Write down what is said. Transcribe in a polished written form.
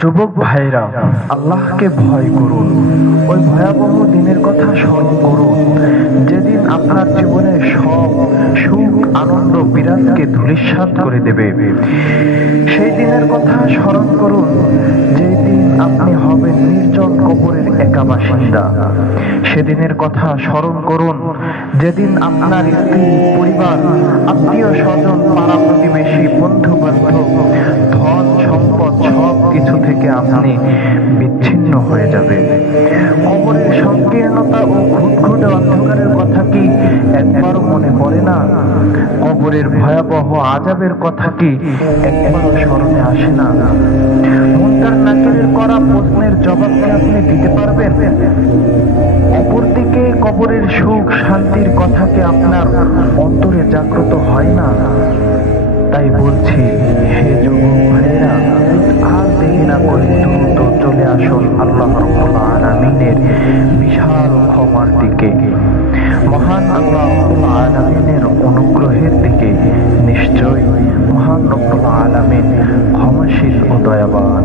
যুবক ভাইরা, আল্লাহকে ভয় করুন। ওই ভয়াবহ দিনের কথা স্মরণ করুন, যেদিন আপনার জীবনের সব সুখ আনন্দ বিরাজকে ধূলিসাৎ করে দেবে। সেই দিনের কথা স্মরণ করুন, যেই দিন আপনি হবেন নির্জন কবরের একা বাসিন্দা। সেদিনের কথা স্মরণ করুন, যেদিন আপনার স্ত্রী, পরিবার, আত্মীয় স্বজন, পাড়া প্রতিবেশী, বন্ধু বান্ধব, ধন সম্পদ সব কিছু থেকে আপনি বিচ্ছিন্ন হয়ে যাবেন। কবরের সংকীর্ণতা ও ঘুটঘুটে অন্ধকারের কথা কি একবারও মনে পড়ে না? কবরের ভয়াবহ আযাবের কথা কি একবারও স্মরণে আসে না? মুনকার নাকিরের করা প্রশ্নের জবাব কি আপনি দিতে পারবেন? অপরদিকে কবরের সুখ শান্তির কথা কি আপনার অন্তরে জাগ্রত হয় না? তাই বলছি, হে যুবক ভাইয়েরা, আর দেরি না করে দ্রুত চলে আসুন আল্লাহ রাব্বুল আলামিনের বিশাল ক্ষমার দিকে, মহান আল্লাহ রাব্বুল আলামিনের অনুগ্রহের দিকে। নিশ্চয়ই মহান রব্বুল আলামিন ক্ষমাশীল ও দয়াবান।